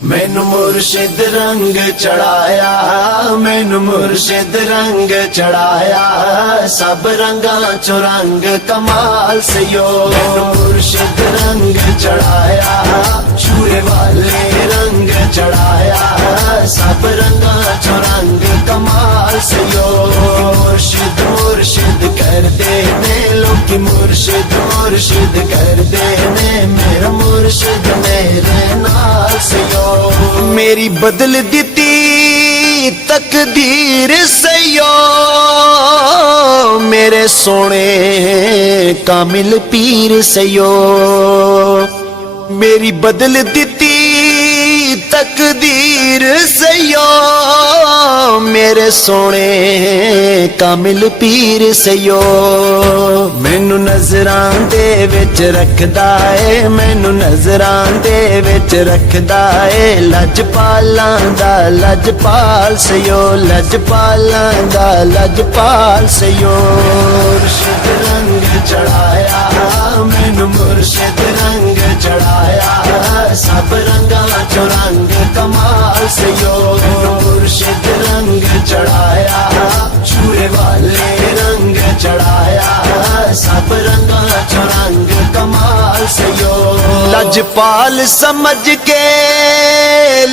मैनू मुर्शिद रंग चढ़ाया, मैनू मुर्शिद रंग चढ़ाया, सब रंगा चो रंग कमाल से यो। मैनू मुर्शिद रंग चढ़ाया, छुए वाले रंग चढ़ाया, सब रंगा चो रंग कमाल से यो। मुर्शिद मुर्शिद कर देने लोग, मुर्शिद मुर्शिद कर देने, मेरा मुर्शिद मेरे नाल से यो। मेरी बदल दिती तकदीर से यो, मेरे सोने कामिल पीर से यो। मेरी बदल दिती तकदीर से यो, मेरे सोने कामिल पीर से यो। मैनू नजरां दे विच रखदा है, मैनू नजरां दे विच रखदा है, लजपालां दा लजपाल से यो, लजपालां दा लजपाल से यो। मुर्शिद रंग चढ़ाया, मैनू मुर्शिद रंग चढ़ाया, सब रंगा चो रंग कमाल से यो। मुर्शिद रंग चढ़ाया, छुए वाले रंग चढ़ाया, सब रंगा चो रंग कमाल से यो। लजपाल समझ के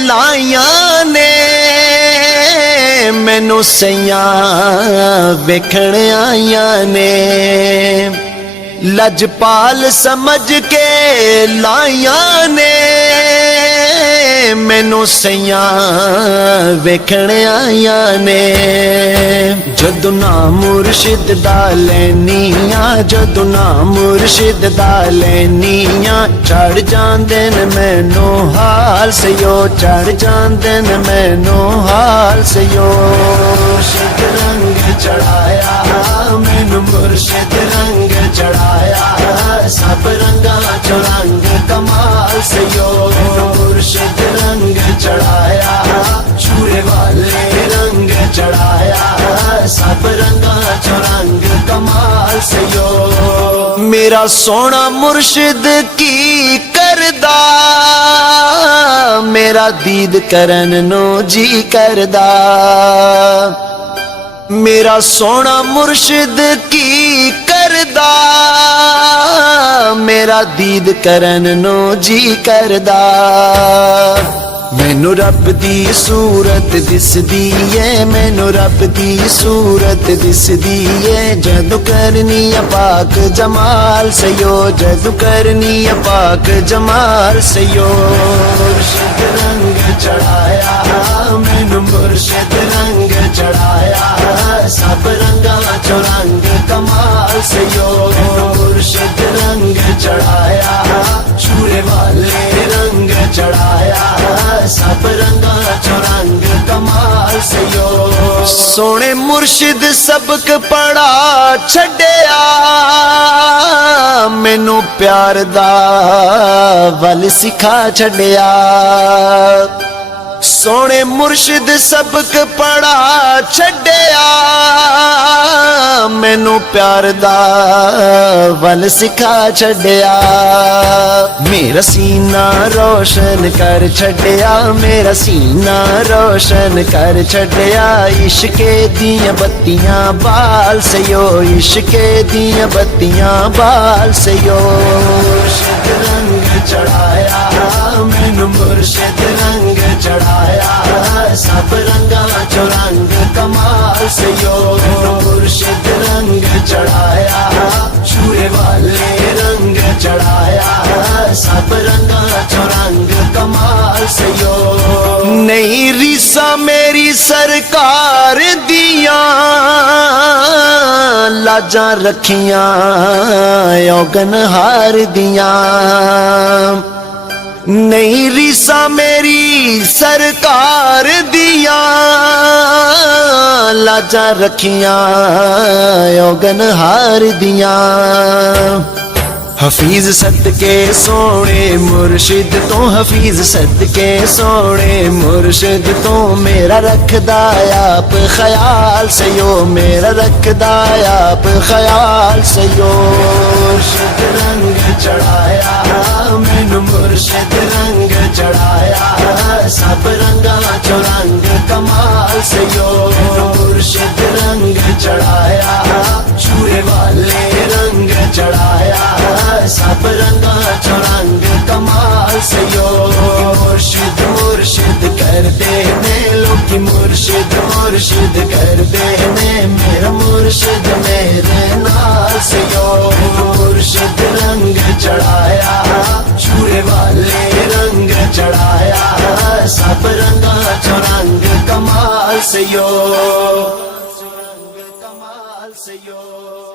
लाइया ने मैनू सैया वेखण आइया ने, लजपाल समझ के लाइया ने मैनू सैया वेखण आइया ने। जदों ना मुर्शिद दा लैनिया, जदों ना मुर्शिद दा लैनिया, चढ़ जांदे न मैनू हाल से यो, चढ़ जांदे न मैनू हाल से यो। मुर्शिद रंग चढ़ाया, मैनू मुर्शिद रंग चढ़ाया, सब रंगा चो रंग कमाल से यो। मुर्शिद रंग चढ़ाया, छुए वाले रंग चढ़ाया, सब रंगा चो रंग कमाल से यो। मेरा सोना मुर्शिद की करदा, मेरा दीद करन नो जी करदा। मेरा सोना मुर्शिद की करदा, मेरा दीद करन नो जी करदा। मैनू रब दी सूरत दिसदी है, मैनू रब दी सूरत दिसदी है, जदों करनी पाक जमाल से यो, जदों करनी पाक जमाल से यो। मुर्शिद रंग चढ़ाया, मैनू मुर्शिद रंग चढ़ाया, सब रंगा चो रंग कमाल से यो। मुर्शिद रंग चढ़ाया, छुए वाले रंग चढ़ाया, सब रंगा चो रंग कमाल से यो। सोने मुर्शिद सबक पढ़ा छड़िया, मैनू प्यार दा वल सिखा छड़िया। सोने मुर्शिद सबक पढ़ा छड़िया, मैनू प्यार दा वल सिखा छड़िया। मेरा सीना रोशन कर छड़िया, मेरा सीना रोशन कर छड़िया, इश्के दियां बत्तियां बाल से यो, इश्के दियां बत्तियां बाल से यो। मुर्शिद रंग चढ़ाया, मैनू मुर्शिद रंग चढ़ाया, सब रंगा चो रंग कमाल से यो। मुर्शिद रंग चढ़ाया, छुए वाले रंग चढ़ाया, सब रंगा चो रंग कमाल से यो। नहीं रीसा मेरी सरकार दिया, लाजा रखियां औगन हार दिया। नहीं रीसा मेरी सरकार दिया, लाजा रखियां औगन हार दिया। हफीज सदके सोने मुर्शिद तो, हफीज सदके सोने मुर्शिद तो, मेरा रखदा आप ख्याल से यो, मेरा रखदा आप ख्याल से यो। मुर्शिद रंग चढ़ाया, मैनू मुर्शिद रंग चढ़ाया, सब रंगा चो रंग कमाल से यो मुर्शिद रंग चढ़ाया छुए वाले रंग चढ़ाया सब रंगा चो रंग कमाल से यो मुर्शिद मुर्शिद कर देने लोग मुर्शिद मुर्शिद कर देने मेरा मुर्शिद मेरे नाल से यो मुर्शिद रंग चढ़ाया छुए वाले रंग चढ़ाया सब रंगा चो रंग कमाल से यो कमाल से यो।